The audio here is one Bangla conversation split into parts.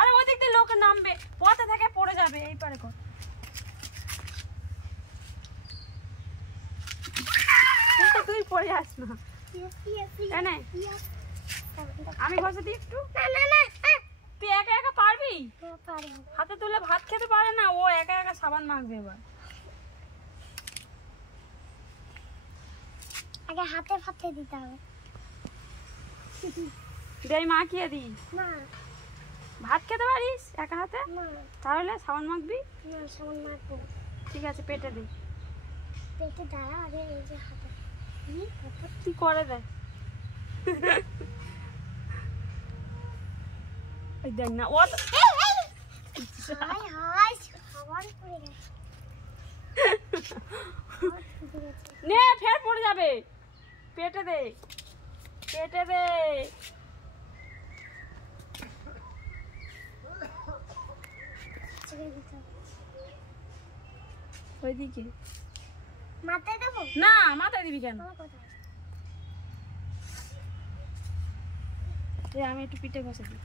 আরে ওদিক দিয়ে লোক নামবে, পথে থেকে পড়ে যাবে। এই পারে কর, তুই পড়ে যাস না। আমি ঘষে দিই একটু। তুই একা একা পারবি? হাতে তুলে ভাত খেতে পারে না ও, একা একা সাবান মাখবে। এবার আগে হাতে ফাতে দিতে হবে। দেই মাখিয়ে দিই। না, ভাত খেতে পারিস একা হাতে? না। তাহলে সাবান মাখবি? না, সাবান মাখবো। ঠিক আছে, পেটে দে। পেটে দাঁড়া, আগে এই যে হাতে তুই করে দে। ওই দেখ না, ও হাই হাই সাবান পড়ে গেছে। নে ফের পড়ে যাবে। পেটে দে, পেটে দে। ওইদিকে মাথায় দেবো না, মাথায় দিবি কেন? আমি একটু পিঠে ঘষে দিই।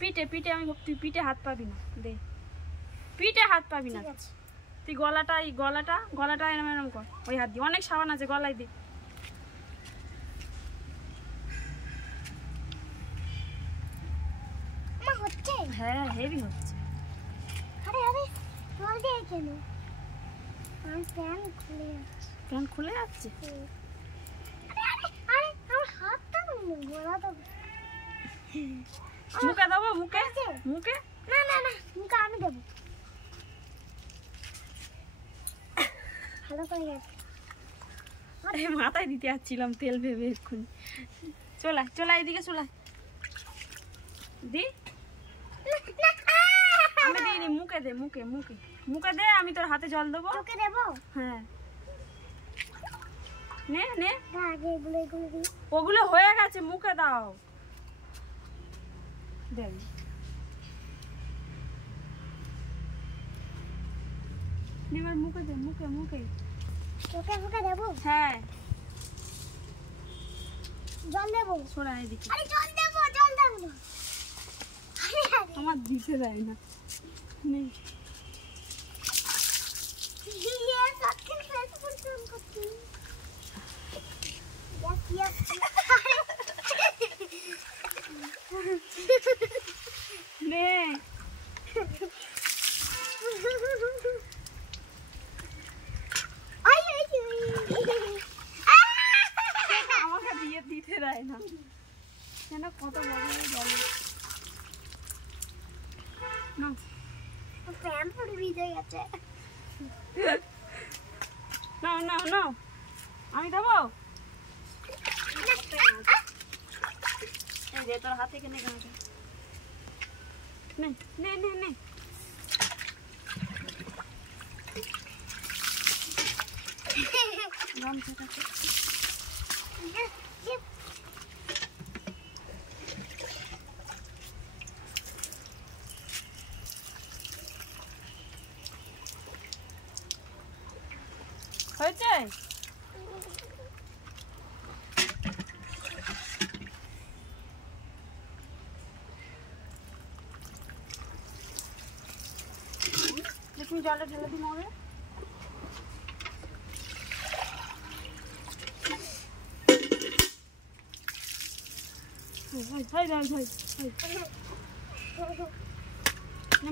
পিঠে পিঠে আমি, তুই পিঠে হাত পাবি না। দে, পিঠে হাত পাবি না। তুই গলাটা, এই গলাটা গলাটা এরম এরম কর। ওই হাত দিয়ে অনেক সাবান আছে, গলায় দি। হচ্ছে? হ্যাঁ, হেভি হচ্ছে। আরে আরে জল দিয়ে কেন? আমার প্যান খুলে যাচ্ছে। প্যান খুলে যাচ্ছে? আরে আরে আরে আমার হাতটা গলা তো। মুখে দেবো? মুখে মুখে? না না না, মুখে আমি দেবো। ভালো করে গেছে। মাথায় দিতে যাচ্ছিলাম তেল ভেবে এক্ষুনি। চলা চলা, এদিকে চলা। দি, আমি দিইনি। মুখে দে, মুখে মুখে মুখে দে। আমি তোর হাতে জল দেবো। তোকে দেবো? হ্যাঁ, নে নে। আগে এগুলো দিই। ওগুলো হয়ে গেছে, মুখে দাও। দেখ, এবার মুখে দে, মুখে মুখে। তোকে মুখে দেবো? হ্যাঁ। জল দেবো? সোনা এদিকে। আরে জল দেবো, জল দেবো। আমার দিতে দেয় না। নেই। নে। আমাকে দিয়ে দিতে দেয় না কেন? কত বড় বলে না। প্যান পুরো ভিজে গেছে। না না না, আমি দেবো। এই যে তোর হাতে কেনে গাঁটা। নে নে নে নে। গামছাটাকে হয়েছে। দেখুন জলে ঢেলে দিন হবে।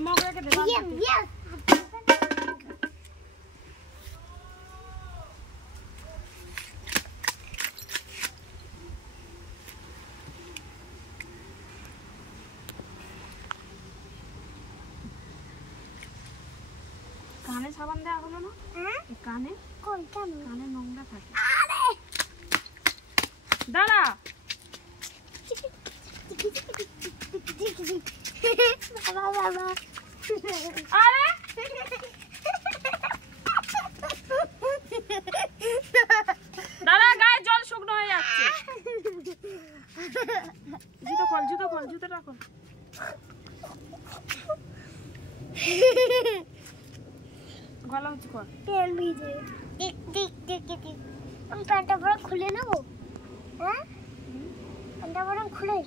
মগ রেখে দে। কানে সাবান দেওয়া হলো না? কানে কানে নোংরা থাকে। দাঁড়া। আরে দাঁড়া, গায়ে জল শুকনো হয়ে যাচ্ছে। জুতো খোল, জুতো খোল, জুতোটা খোল। গলা উঁচু কর। তেল ভিজে। আমি প্যান্টটা পুরো খুলে নেবো। হ্যাঁ, প্যান্টটা পুরো খুলে